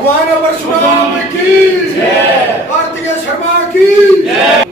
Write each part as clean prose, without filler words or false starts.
भगवान परशुराम की जय, कार्तिकेय शर्मा की जय।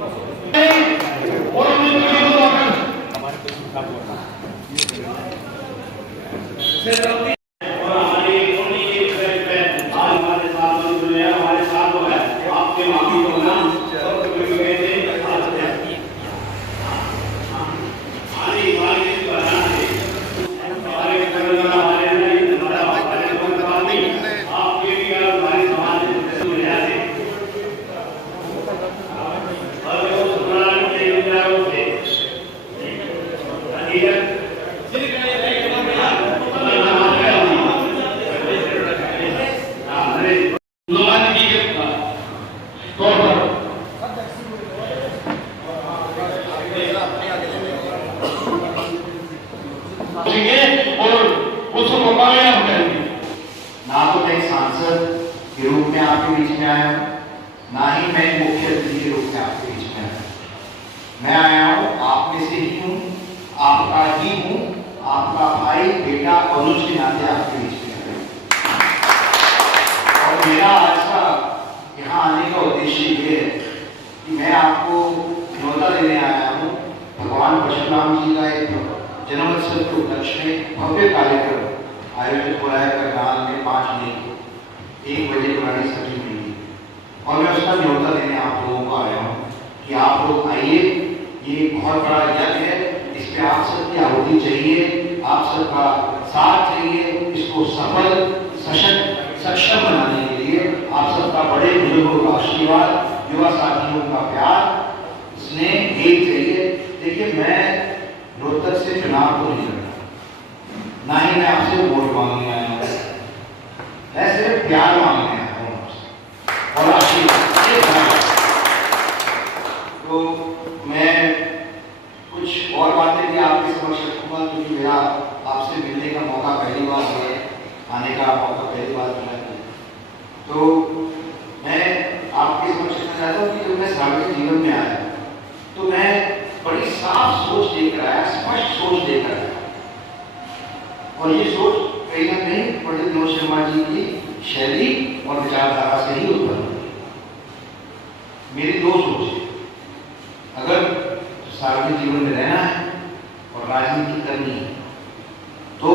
ना तो मैं सांसद के रूप में आपके बीच में आया हूं, ना ही मैं मुख्य अतिथि के रूप में आपके बीच में आया हूं। मैं आया हूं, आप में से ही हूं, आपका ही हूं, आपका भाई बेटा अनुज के नाते आपके बीच में आया हूं। और मेरा आज का यहाँ आने का उद्देश्य ये है कि मैं आपको न्योता देने आया हूँ भगवान परशुराम जी का एक जन्मोत्सव के उपलक्ष्य में भव्य कार्यक्रम आयोजित हो रहा है करनाल में 5 मई को 1 बजे पुरानी सब्जी मिली और मैं उसका न्योता देने आप लोगों को आया हूँ कि आप लोग आइए। ये बहुत बड़ा यज्ञ है, इसमें आप सबकी आहुति चाहिए, आप सबका साथ चाहिए। इसको सफल सशक्त सक्षम बनाने के लिए आप सबका बड़े बुजुर्गों का आशीर्वाद, युवा साथियों का प्यार, स्नेह यही चाहिए। देखिए, मैं रोहतक से चुनाव को नहीं लड़ता, ना ही मैं आपसे वोट मांगने आया हूँ, मैं सिर्फ प्यार मांगने आया हूँ आपसे और आशीर्वाद। तो मैं कुछ और बातें भी आपके समक्ष रखूंगा क्योंकि मेरा आपसे मिलने का मौका पहली बार है, आने का मौका पहली बार मिला है। तो मैं आपके समक्ष रखना चाहता हूँ कि जब मैं सामाजिक जीवन में आया तो मैं बड़ी साफ सोच लेकर आया, स्पष्ट सोच लेकर आया। और ये सोच कहीं ना कहीं पंडित विनोद शर्मा जी की शैली और विचारधारा से ही उत्पन्न हुई। मेरी 2 सोच है, अगर सार्वजनिक जीवन में रहना है और राजनीति करनी है तो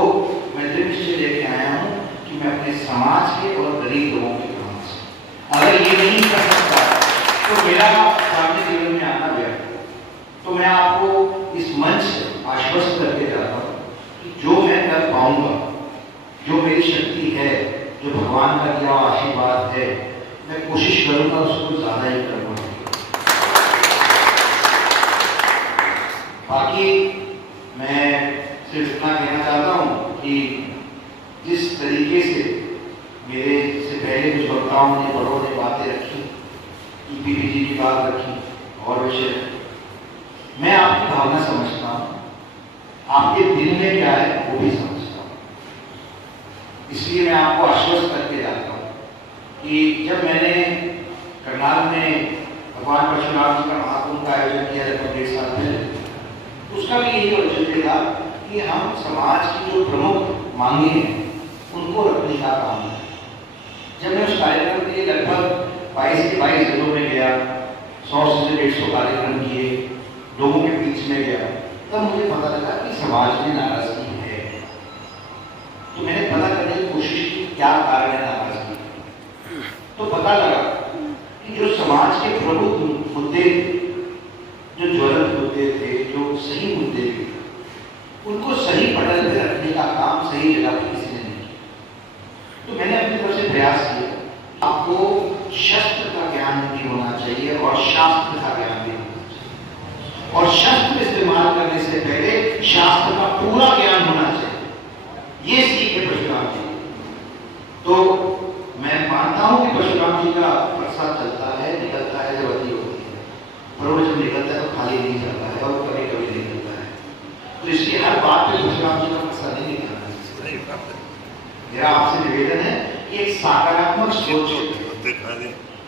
मैं दृढ़ निश्चय लेके आया हूँ कि मैं अपने समाज के और गरीब लोगों के काम से, अगर ये नहीं कर सकता तो मेरा सार्वजनिक जीवन में आना व्यर्थ। तो मैं आपको इस मंच से आश्वस्त करके जाता हूँ कि जो मैं कर पाऊंगा, जो मेरी शक्ति है, जो भगवान का दिया हुआ आशीर्वाद है, मैं कोशिश करूंगा उसको ज्यादा ही करूंगा। बाकी मैं सिर्फ इतना कहना चाहता हूँ कि जिस तरीके से मेरे से पहले कुछ वक्ताओं ने, बड़ों ने बातें रखी, ईपीपीजी की बात रखी और विषय, मैं आपकी भावना समझता हूँ, आपके दिल में क्या है वो भी समझता हूँ। इसलिए मैं आपको आश्वस्त करके जाता हूँ कि जब मैंने करनाल में भगवान परशुराम जी का महाकुंभ का आयोजन किया लगभग 1.5 साल पहले, उसका भी यही औचित्य था कि हम समाज की जो प्रमुख मांगे हैं उनको रखने का काम है। जब मैं उस कार्यक्रम के लिए लगभग 22 के 22 जिलों में गया, 100 से 150 कार्यक्रम किए, लोगों के बीच में गया, तब मुझे पता लगा कि समाज में नाराजगी है। तो मैंने पता करने की कोशिश की क्या कारण है नाराजगी। तो पता लगा कि जो समाज के प्रमुख मुद्दे, जो ज्वलंत मुद्दे थे, जो सही मुद्दे थे, उनको सही पटल पे रखने का काम सही जगह पे किसी ने नहीं किया। तो मैंने अपनी तरफ से प्रयास किया, आपको शस्त्र का ज्ञान भी होना चाहिए और शास्त्र का ज्ञान भी होना चाहिए, और शस्त्र इस्तेमाल करने से पहले शास्त्र का पूरा ज्ञान होना चाहिए। ये सीख है परशुराम जी। तो मैं मानता हूं कि परशुराम जी का प्रसाद चलता है, निकलता है, जब अति होती है, पर वो जब निकलता है तो खाली नहीं जाता है और कभी कभी नहीं निकलता है। तो इसलिए हर बात पे परशुराम जी का प्रसाद नहीं निकलना है। मेरा आपसे निवेदन है कि एक सकारात्मक सोच,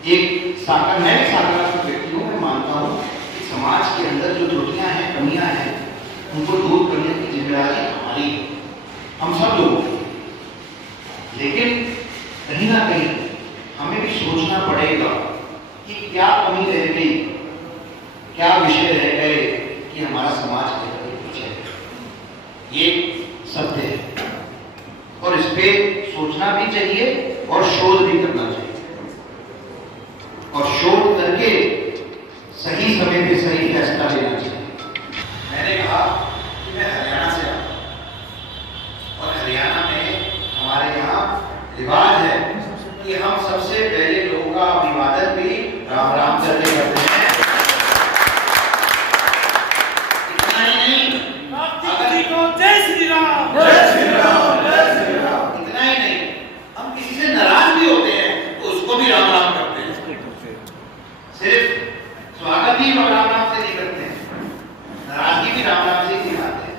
एक सकारात्मक व्यक्ति हूँ। मैं मानता हूँ कि समाज के अंदर जो त्रुटियां हैं, कमियां हैं, उनको दूर करने की जिम्मेदारी हमारी है, हम सब लोगों की। लेकिन कहीं ना कहीं सोचना पड़ेगा कि क्या कमी रह गई, क्या विषय रह गए कि हमारा समाज के पीछे है। ये सत्य है और इस पे सोचना भी चाहिए और शोध भी करना चाहिए, और शोध करके सही समय पे सही फैसला लेना चाहिए। मैंने कहा कि मैं हरियाणा से आता हूं और हरियाणा में हमारे यहाँ रिवाज है कि हम सबसे पहले लोगों का अभिवादन भी राम राम करके करते हैं। इतना ही नहीं, जय श्री राम, जय श्री राम, जय श्री राम। इतना ही नहीं, हम किसी से नाराज भी होते हैं तो उसको भी राम राम करते हैं। सिर्फ स्वागत ही हम राम राम से नहीं करते हैं, नाराजगी भी राम राम से ही दिखाते हैं।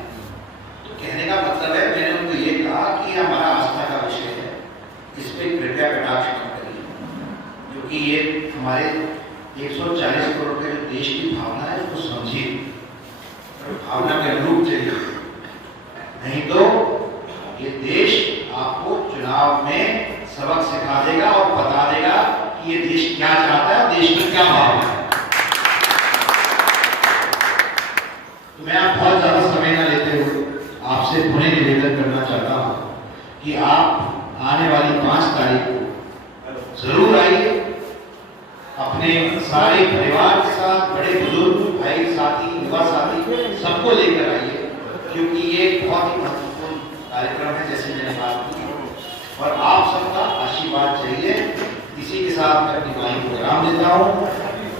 तो कहने का मतलब है, मैंने उनको ये कहा कि हमारा आस्था का विषय है, इस पे कृपया कटाक्ष मत करिए, क्योंकि ये हमारे 140 करोड़ के जो देश की भावना है उसको समझिए, भावना के अनुरूप चलिए, नहीं तो ये देश आपको चुनाव में सबक सिखा देगा और बता देगा कि ये देश क्या चाहता है और देश की क्या भावना है। तो मैं आप बहुत ज्यादा समय न लेते हुए आपसे पुनः निवेदन करना चाहता हूं कि आप आने वाली 5 तारीख को जरूर आइए, अपने सारे परिवार के साथ, बड़े बुजुर्ग, भाई साथी, युवा साथी सबको लेकर आइए, क्योंकि ये बहुत ही महत्वपूर्ण कार्यक्रम है जैसे मैंने बात की, और आप सबका आशीर्वाद चाहिए। इसी के साथ मैं अपनी वाणी को विराम देता हूँ।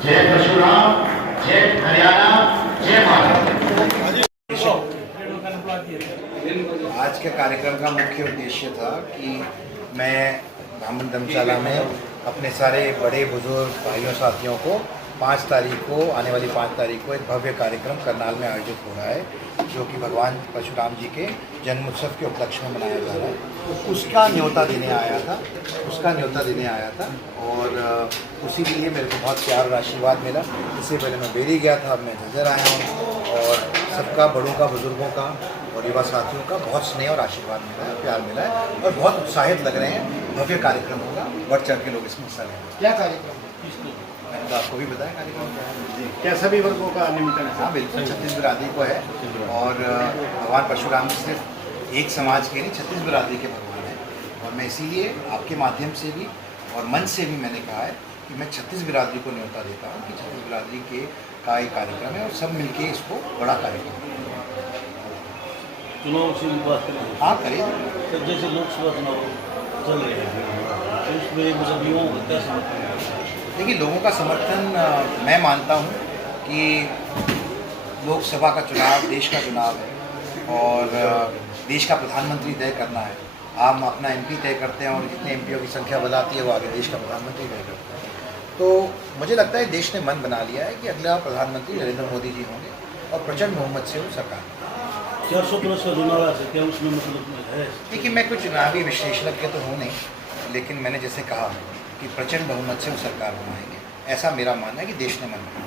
जय परशुराम, जय हरियाणा, जय भारत। आज के कार्यक्रम का मुख्य उद्देश्य था कि मैं ब्राह्मण धर्मशाला में अपने सारे बड़े बुजुर्ग भाइयों साथियों को 5 तारीख को, आने वाली 5 तारीख को एक भव्य कार्यक्रम करनाल में आयोजित हो रहा है, जो कि भगवान परशुराम जी के जन्मोत्सव के उपलक्ष्य में मनाया जा रहा है। उसका न्योता देने आया था और उसी के लिए मेरे को बहुत प्यार और आशीर्वाद मिला। इससे पहले मैं बेरी गया था, अब मैं नजर आया हूँ, और सबका, बड़ों का, बुजुर्गों का और युवा साथियों का बहुत स्नेह और आशीर्वाद मिला है, प्यार मिला है, और बहुत उत्साहित लग रहे हैं। भव्य कार्यक्रम होगा, बढ़ चढ़ के लोग इसमें हिस्सा लेंगे। क्या कार्यक्रम मैंने तो आपको भी बताया कार्यक्रम क्या है। क्या सभी वर्गों का निमंत्रण है? हाँ बिल्कुल, 36 बिरादरी को है, और भगवान परशुराम सिर्फ एक समाज के नहीं, 36 बिरादरी के भगवान हैं। और मैं इसीलिए आपके माध्यम से भी और मन से भी मैंने कहा है कि मैं 36 बिरादरी को न्योता देता हूँ कि 36 बिरादरी के का एक कार्यक्रम है और सब मिलके इसको बड़ा कार्यक्रम है। चुनाव से भी बात करें। हाँ करें। तो जैसे लोकसभा चुनाव चल रहे हैं तो उसमें मतलब युवाओं का क्या समर्थन है? देखिए, लोगों का समर्थन मैं मानता हूँ कि लोकसभा का चुनाव देश का चुनाव है और देश का प्रधानमंत्री तय करना है। हम अपना एमपी तय करते हैं और जितने एमपीओ की संख्या बढ़ाती है वो आगे देश का प्रधानमंत्री तय करता है। तो मुझे लगता है देश ने मन बना लिया है कि अगला प्रधानमंत्री नरेंद्र मोदी जी होंगे और प्रचंड बहुमत से वो सरकार। 400+ का चुनाव है, क्या उसमें मतलब है? देखिए, मैं कोई चुनावी विशेषज्ञ तो हूँ नहीं, लेकिन मैंने जैसे कहा कि प्रचंड बहुमत से वो सरकार बनाएंगे, ऐसा मेरा मानना है कि देश ने मन बनाया।